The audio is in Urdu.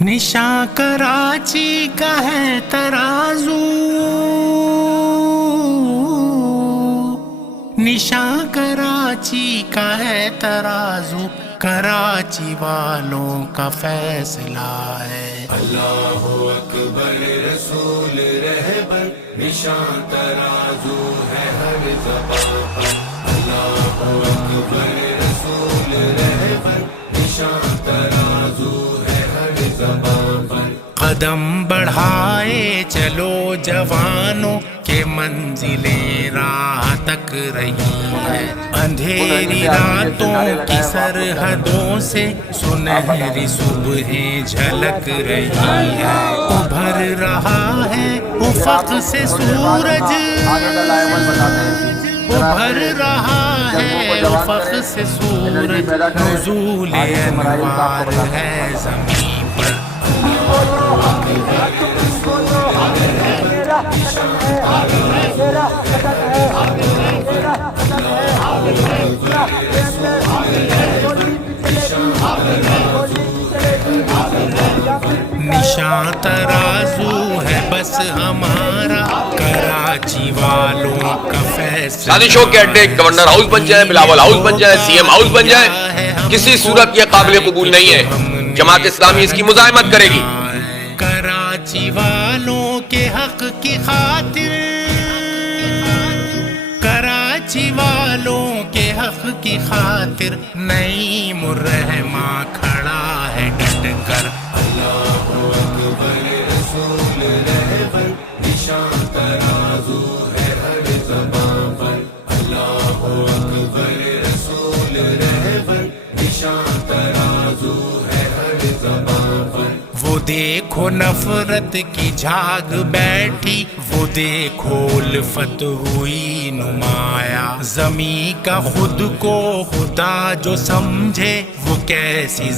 نشاں کراچی کا ہے ترازو، نشاں کراچی کا ہے ترازو، کراچی والوں کا فیصلہ ہے۔ اللہ اکبر رسول رہبر، نشاں ترازو ہے ہر زباں پر۔ اللہ اکبر رسول رہبر، نشاں ترازو ہے ہر زباں پر۔ قدم بڑھائے چلو جوانوں کے منزلیں راہ تک رہی ہے، اندھیری راتوں کی سرحدوں سے سنہری صبحیں جھلک رہی ہے، ابھر رہا ہے افق سے سورج، ابھر رہا ہے افق سے سورج، نزول انوار ہے زمین پر۔ نشاں ترازو ہے بس ہمارا، کراچی والوں کا فیصلہ۔ شادی شو کے اڈے گورنر ہاؤس بن جائے، بلاول ہاؤس بن جائے، سی ایم ہاؤس بن جائے، کسی صورت یہ قابل قبول نہیں ہے۔ جماعت اسلامی اس کی مزاحمت کرے گی۔ کراچی والوں کے حق کی خاطر، کراچی والوں کے حق کی خاطر نعیم الرحماں کھڑا ہے ڈٹ کر۔ اللہ اکبر رسول رہبر، نشاں ترازو ہے ہر زباں پر۔ اللہ اکبر رسول رہبر، نشاں ترازو ہے ہر زباں پر۔ وہ دیکھو نفرت کی جھاگ بیٹھی، وہ دیکھو الفت ہوئی نمایاں، زمیں کا خود کو خدا جو سمجھے وہ کیسی